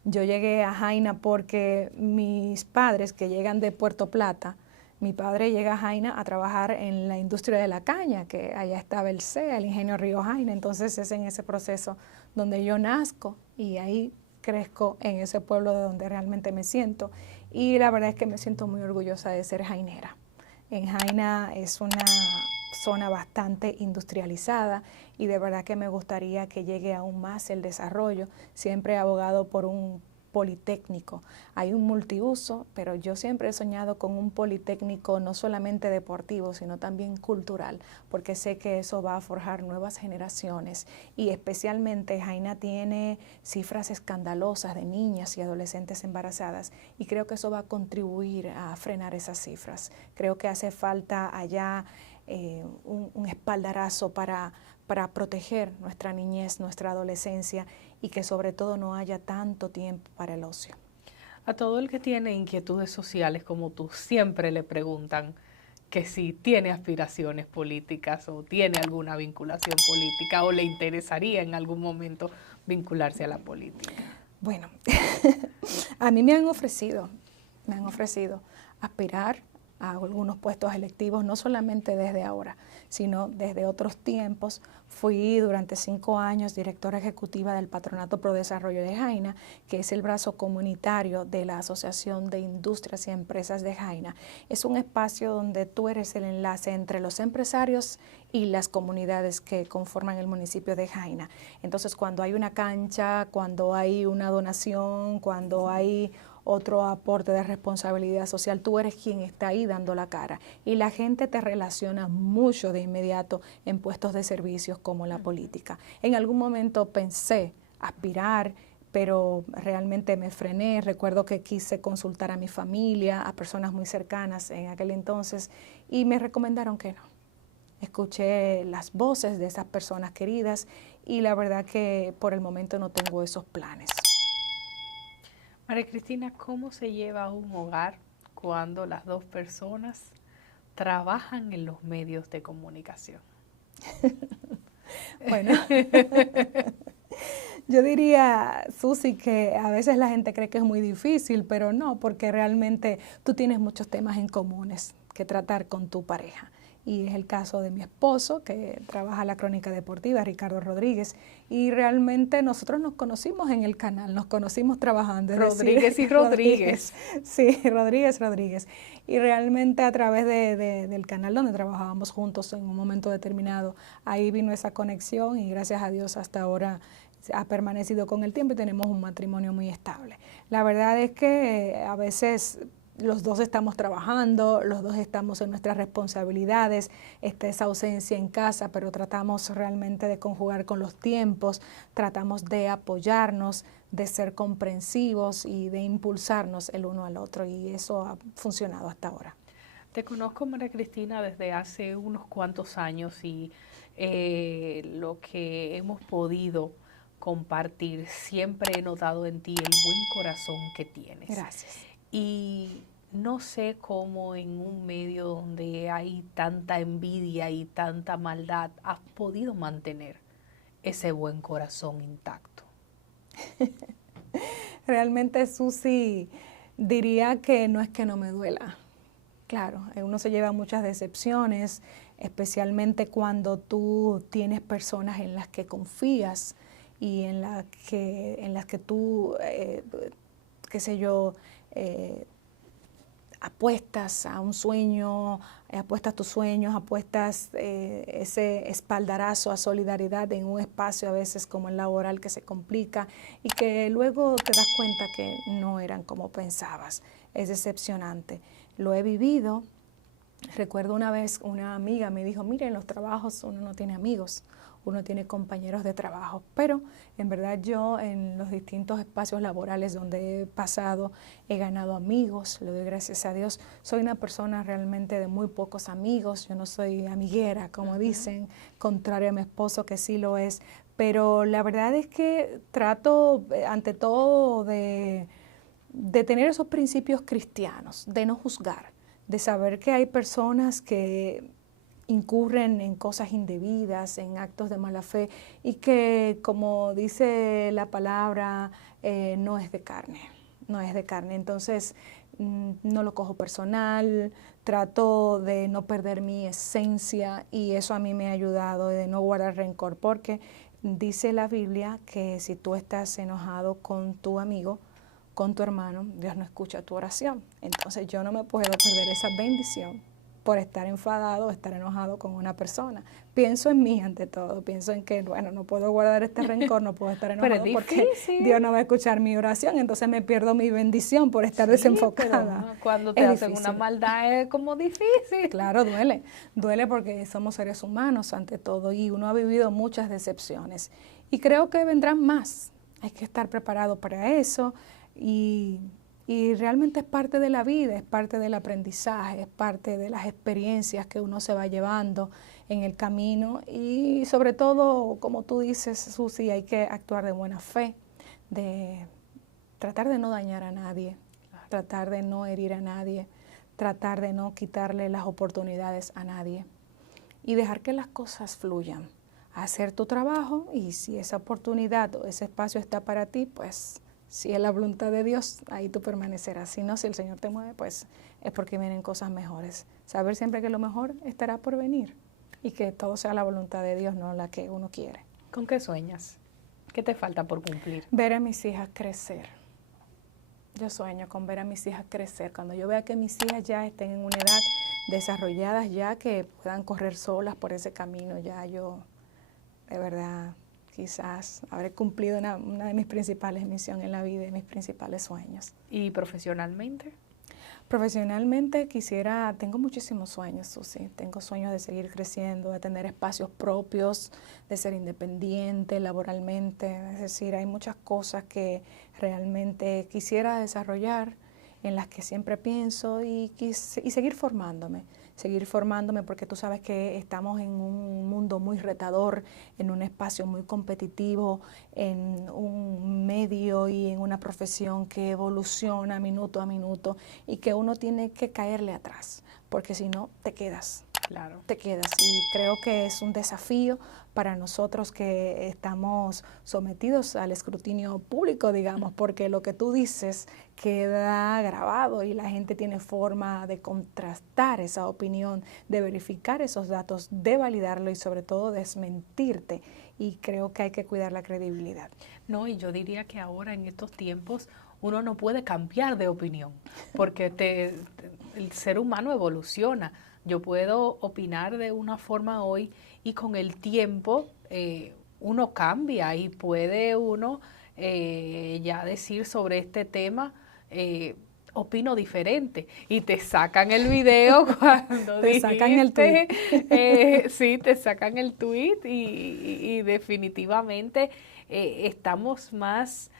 Yo llegué a Jaina porque mis padres, que llegan de Puerto Plata, mi padre llega a Jaina a trabajar en la industria de la caña, que allá estaba el CEA, el Ingenio Río Jaina, entonces es en ese proceso donde yo nazco y ahí crezco en ese pueblo de donde realmente me siento, y la verdad es que me siento muy orgullosa de ser jainera. En Jaina es una zona bastante industrializada y de verdad que me gustaría que llegue aún más el desarrollo. Siempre he abogado por un politécnico. Hay un multiuso, pero yo siempre he soñado con un politécnico no solamente deportivo, sino también cultural, porque sé que eso va a forjar nuevas generaciones y especialmente Jaina tiene cifras escandalosas de niñas y adolescentes embarazadas y creo que eso va a contribuir a frenar esas cifras. Creo que hace falta allá un espaldarazo para proteger nuestra niñez, nuestra adolescencia y que sobre todo no haya tanto tiempo para el ocio. A todo el que tiene inquietudes sociales como tú, siempre le preguntan que si tiene aspiraciones políticas o tiene alguna vinculación política o le interesaría en algún momento vincularse a la política. Bueno, a mí me han ofrecido aspirar a algunos puestos electivos, no solamente desde ahora, sino desde otros tiempos. Fui durante 5 años directora ejecutiva del Patronato Pro Desarrollo de Jaina, que es el brazo comunitario de la Asociación de Industrias y Empresas de Jaina. Es un espacio donde tú eres el enlace entre los empresarios y las comunidades que conforman el municipio de Jaina. Entonces, cuando hay una cancha, cuando hay una donación, cuando hay otro aporte de responsabilidad social, tú eres quien está ahí dando la cara y la gente te relaciona mucho de inmediato en puestos de servicios como la política. En algún momento pensé aspirar, pero realmente me frené. Recuerdo que quise consultar a mi familia, a personas muy cercanas en aquel entonces y me recomendaron que no. Escuché las voces de esas personas queridas y la verdad que por el momento no tengo esos planes. María Cristina, ¿cómo se lleva un hogar cuando las dos personas trabajan en los medios de comunicación? Bueno, yo diría, Susi, que a veces la gente cree que es muy difícil, pero no, porque realmente tú tienes muchos temas en comunes que tratar con tu pareja. Y es el caso de mi esposo, que trabaja la crónica deportiva, Ricardo Rodríguez, y realmente nosotros nos conocimos en el canal, nos conocimos trabajando. Rodríguez y Rodríguez. Sí, Rodríguez. Y realmente a través del canal donde trabajábamos juntos en un momento determinado, ahí vino esa conexión y gracias a Dios hasta ahora ha permanecido con el tiempo y tenemos un matrimonio muy estable. La verdad es que a veces los dos estamos trabajando, los dos estamos en nuestras responsabilidades, está esa ausencia en casa, pero tratamos realmente de conjugar con los tiempos, tratamos de apoyarnos, de ser comprensivos y de impulsarnos el uno al otro y eso ha funcionado hasta ahora. Te conozco, María Cristina, desde hace unos cuantos años y lo que hemos podido compartir, siempre he notado en ti el buen corazón que tienes. Gracias. Y no sé cómo en un medio donde hay tanta envidia y tanta maldad has podido mantener ese buen corazón intacto. Realmente, Susi, diría que no es que no me duela. Claro, uno se lleva muchas decepciones, especialmente cuando tú tienes personas en las que confías y en las que tú, qué sé yo, apuestas a un sueño, apuestas tus sueños, apuestas ese espaldarazo a solidaridad en un espacio a veces como el laboral que se complica y que luego te das cuenta que no eran como pensabas. Es decepcionante. Lo he vivido. Recuerdo una vez una amiga me dijo, mire, en los trabajos uno no tiene amigos, uno tiene compañeros de trabajo, pero en verdad yo en los distintos espacios laborales donde he pasado he ganado amigos, le doy gracias a Dios. Soy una persona realmente de muy pocos amigos, yo no soy amiguera, como dicen, contrario a mi esposo que sí lo es, pero la verdad es que trato ante todo de tener esos principios cristianos, de no juzgar, de saber que hay personas que incurren en cosas indebidas, en actos de mala fe y que, como dice la palabra, no es de carne, no es de carne. Entonces, no lo cojo personal, trato de no perder mi esencia y eso a mí me ha ayudado, de no guardar rencor, porque dice la Biblia que si tú estás enojado con tu amigo, con tu hermano, Dios no escucha tu oración. Entonces yo no me puedo perder esa bendición por estar enfadado o estar enojado con una persona. Pienso en mí ante todo, pienso en que, bueno, no puedo guardar este rencor, no puedo estar enojado porque Dios no va a escuchar mi oración, entonces me pierdo mi bendición por estar desenfocada. Pero cuando te hacen una maldad es como difícil. Claro, duele porque somos seres humanos ante todo y uno ha vivido muchas decepciones y creo que vendrán más. Hay que estar preparado para eso y realmente es parte de la vida, es parte del aprendizaje, es parte de las experiencias que uno se va llevando en el camino y sobre todo, como tú dices, Susi, hay que actuar de buena fe, de tratar de no dañar a nadie, tratar de no herir a nadie, tratar de no quitarle las oportunidades a nadie y dejar que las cosas fluyan, hacer tu trabajo y si esa oportunidad o ese espacio está para ti, pues si es la voluntad de Dios, ahí tú permanecerás. Si no, si el Señor te mueve, pues es porque vienen cosas mejores. Saber siempre que lo mejor estará por venir y que todo sea la voluntad de Dios, no la que uno quiere. ¿Con qué sueñas? ¿Qué te falta por cumplir? Ver a mis hijas crecer. Yo sueño con ver a mis hijas crecer. Cuando yo vea que mis hijas ya estén en una edad desarrolladas, ya que puedan correr solas por ese camino, ya yo, de verdad, quizás habré cumplido una de mis principales misiones en la vida y mis principales sueños. ¿Y profesionalmente? Profesionalmente tengo muchísimos sueños, Susi. Tengo sueños de seguir creciendo, de tener espacios propios, de ser independiente laboralmente. Es decir, hay muchas cosas que realmente quisiera desarrollar, en las que siempre pienso y seguir formándome porque tú sabes que estamos en un mundo muy retador, en un espacio muy competitivo, en un medio y en una profesión que evoluciona minuto a minuto y que uno tiene que caerle atrás, porque si no te quedas. Claro. Te quedas y creo que es un desafío para nosotros que estamos sometidos al escrutinio público, digamos, porque lo que tú dices queda grabado y la gente tiene forma de contrastar esa opinión, de verificar esos datos, de validarlo y sobre todo desmentirte. Y creo que hay que cuidar la credibilidad. No, y yo diría que ahora en estos tiempos uno no puede cambiar de opinión, porque el ser humano evoluciona. Yo puedo opinar de una forma hoy y con el tiempo uno cambia y puede uno ya decir sobre este tema, opino diferente y te sacan el video cuando te sacan el tweet. Sí, te sacan el tweet y definitivamente estamos más,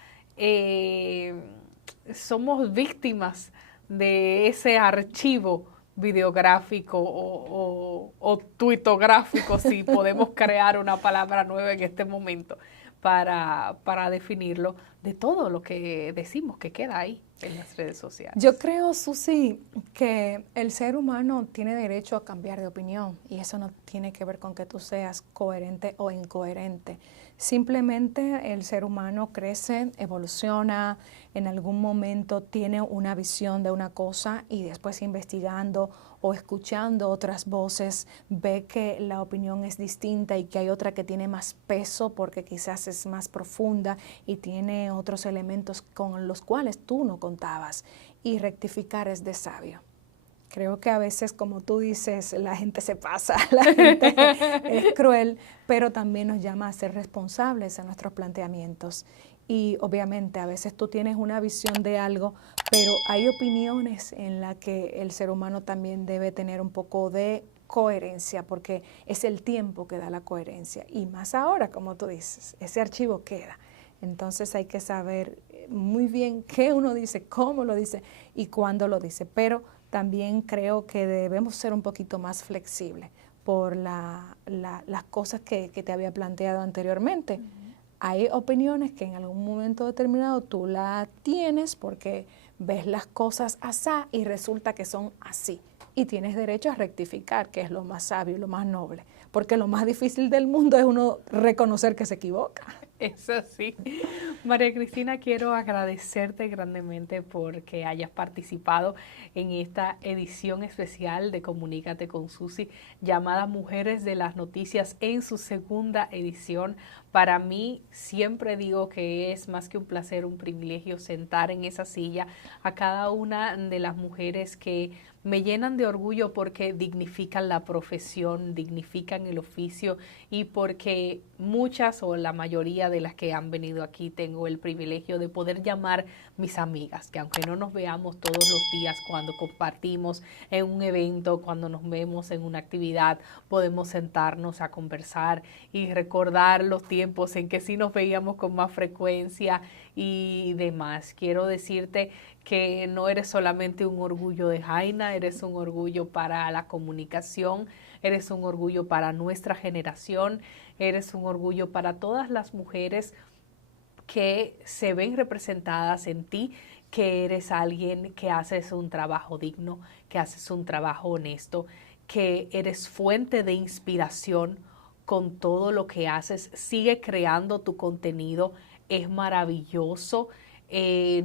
somos víctimas de ese archivo videográfico o tuitográfico, si podemos crear una palabra nueva en este momento para definirlo, de todo lo que decimos que queda ahí en las redes sociales. Yo creo, Susi, que el ser humano tiene derecho a cambiar de opinión y eso no tiene que ver con que tú seas coherente o incoherente. Simplemente el ser humano crece, evoluciona, en algún momento tiene una visión de una cosa y después investigando o escuchando otras voces ve que la opinión es distinta y que hay otra que tiene más peso porque quizás es más profunda y tiene otros elementos con los cuales tú no contabas, y rectificar es de sabio. Creo que a veces, como tú dices, la gente se pasa, la gente es cruel, pero también nos llama a ser responsables en nuestros planteamientos. Y obviamente a veces tú tienes una visión de algo, pero hay opiniones en las que el ser humano también debe tener un poco de coherencia, porque es el tiempo que da la coherencia. Y más ahora, como tú dices, ese archivo queda. Entonces hay que saber muy bien qué uno dice, cómo lo dice y cuándo lo dice. Pero también creo que debemos ser un poquito más flexibles por las cosas que te había planteado anteriormente. Hay opiniones que en algún momento determinado tú las tienes porque ves las cosas así y resulta que son así. Y tienes derecho a rectificar, que es lo más sabio y lo más noble. Porque lo más difícil del mundo es uno reconocer que se equivoca. Eso sí. María Cristina, quiero agradecerte grandemente porque hayas participado en esta edición especial de Comunícate con Susi, llamada Mujeres de las Noticias, en su segunda edición, Para mí, siempre digo que es más que un placer, un privilegio sentar en esa silla a cada una de las mujeres que me llenan de orgullo porque dignifican la profesión, dignifican el oficio y porque muchas o la mayoría de las que han venido aquí tengo el privilegio de poder llamar mis amigas, que aunque no nos veamos todos los días, cuando compartimos en un evento, cuando nos vemos en una actividad, podemos sentarnos a conversar y recordar los tiempos en que sí nos veíamos con más frecuencia y demás. Quiero decirte que no eres solamente un orgullo de Jaina, eres un orgullo para la comunicación, eres un orgullo para nuestra generación, eres un orgullo para todas las mujeres que se ven representadas en ti, que eres alguien que haces un trabajo digno, que haces un trabajo honesto, que eres fuente de inspiración con todo lo que haces. Sigue creando tu contenido, es maravilloso.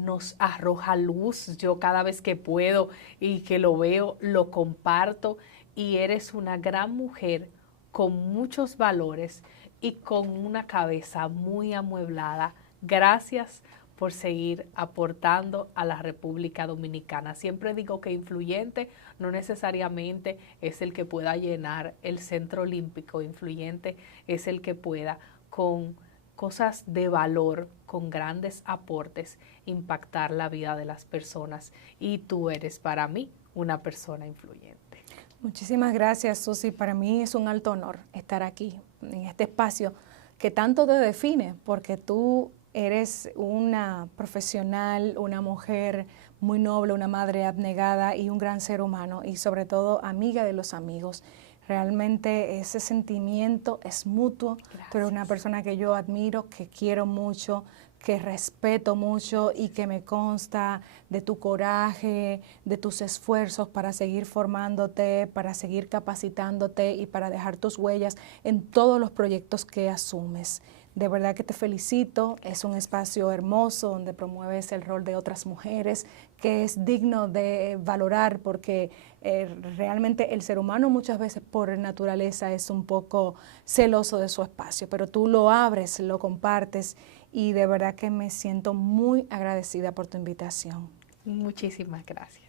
Nos arroja luz. Yo cada vez que puedo y que lo veo, lo comparto, y eres una gran mujer con muchos valores y con una cabeza muy amueblada. Gracias por seguir aportando a la República Dominicana. Siempre digo que influyente no necesariamente es el que pueda llenar el Centro Olímpico. Influyente es el que pueda, con cosas de valor, con grandes aportes, impactar la vida de las personas. Y tú eres para mí una persona influyente. Muchísimas gracias, Susi. Para mí es un alto honor estar aquí, en este espacio que tanto te define, porque tú eres una profesional, una mujer muy noble, una madre abnegada y un gran ser humano, y sobre todo amiga de los amigos. Realmente ese sentimiento es mutuo. Gracias. Tú eres una persona que yo admiro, que quiero mucho, que respeto mucho y que me consta de tu coraje, de tus esfuerzos para seguir formándote, para seguir capacitándote y para dejar tus huellas en todos los proyectos que asumes. De verdad que te felicito, es un espacio hermoso donde promueves el rol de otras mujeres, que es digno de valorar porque realmente el ser humano muchas veces por naturaleza es un poco celoso de su espacio, pero tú lo abres, lo compartes y de verdad que me siento muy agradecida por tu invitación. Muchísimas gracias.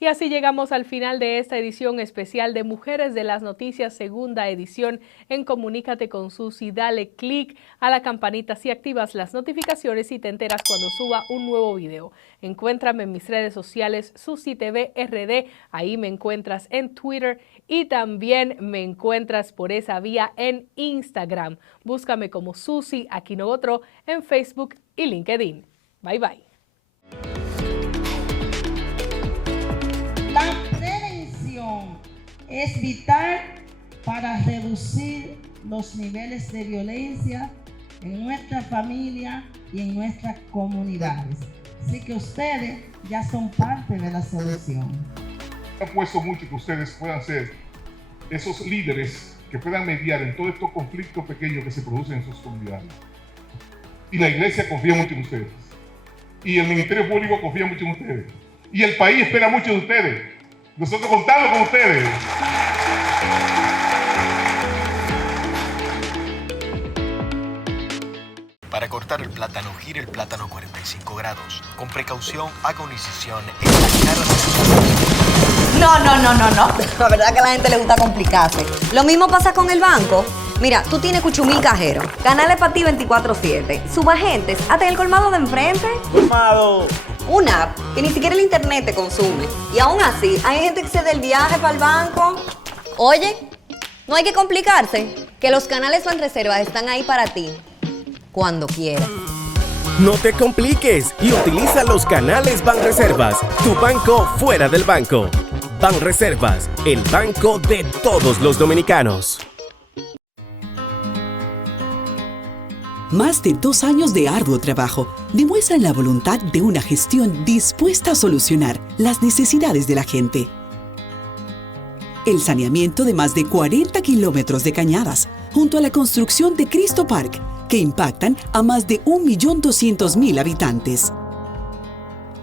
Y así llegamos al final de esta edición especial de Mujeres de las Noticias, segunda edición en Comunícate con Susi. Dale click a la campanita si activas las notificaciones y te enteras cuando suba un nuevo video. Encuéntrame en mis redes sociales, Susi TV RD, ahí me encuentras en Twitter y también me encuentras por esa vía en Instagram. Búscame como Susi Aquino en Facebook y LinkedIn. Bye bye. La prevención es vital para reducir los niveles de violencia en nuestra familia y en nuestras comunidades. Así que ustedes ya son parte de la solución. He apuesto mucho que ustedes puedan ser esos líderes que puedan mediar en todos estos conflictos pequeños que se producen en sus comunidades. Y la iglesia confía mucho en ustedes. Y el Ministerio Público confía mucho en ustedes. Y el país espera mucho de ustedes. Nosotros contamos con ustedes. Para cortar el plátano, gire el plátano 45 grados. Con precaución, haga una incisión en la cara de... No. La verdad que a la gente le gusta complicarse. Lo mismo pasa con el banco. Mira, tú tienes Cuchumil Cajero, canales para ti 24/7, subagentes, hasta el colmado de enfrente. ¡Colmado! Una app que ni siquiera el internet te consume. Y aún así, hay gente que se da el viaje para el banco. Oye, no hay que complicarse, que los canales Banreservas están ahí para ti, cuando quieras. No te compliques y utiliza los canales Banreservas, tu banco fuera del banco. Banreservas, el banco de todos los dominicanos. Más de 2 años de arduo trabajo demuestran la voluntad de una gestión dispuesta a solucionar las necesidades de la gente. el saneamiento de más de 40 kilómetros de cañadas, junto a la construcción de Cristo Park, que impactan a más de 1.200.000 habitantes.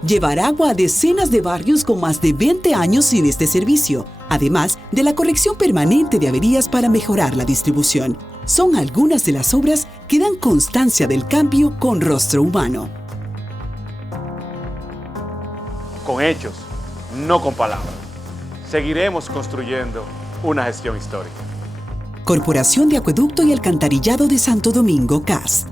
Llevar agua a decenas de barrios con más de 20 años sin este servicio, además de la corrección permanente de averías para mejorar la distribución. Son algunas de las obras que dan constancia del cambio con rostro humano. Con hechos, no con palabras. Seguiremos construyendo una gestión histórica. Corporación de Acueducto y Alcantarillado de Santo Domingo, CAS.